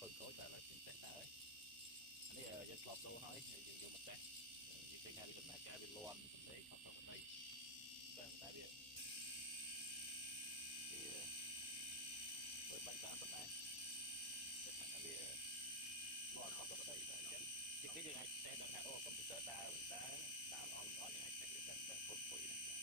khôi khối ta là chuyện tệ ấy này dân lọp đồ hỏi dùng dùng một tệ như cái ngày chúng ta cái bị loan đây không phải này đang tại địa thì với bài toán phần này để mà cái loan không có đây là dân thì cái như này sẽ được ô compressor ta đào on những cái khối khối này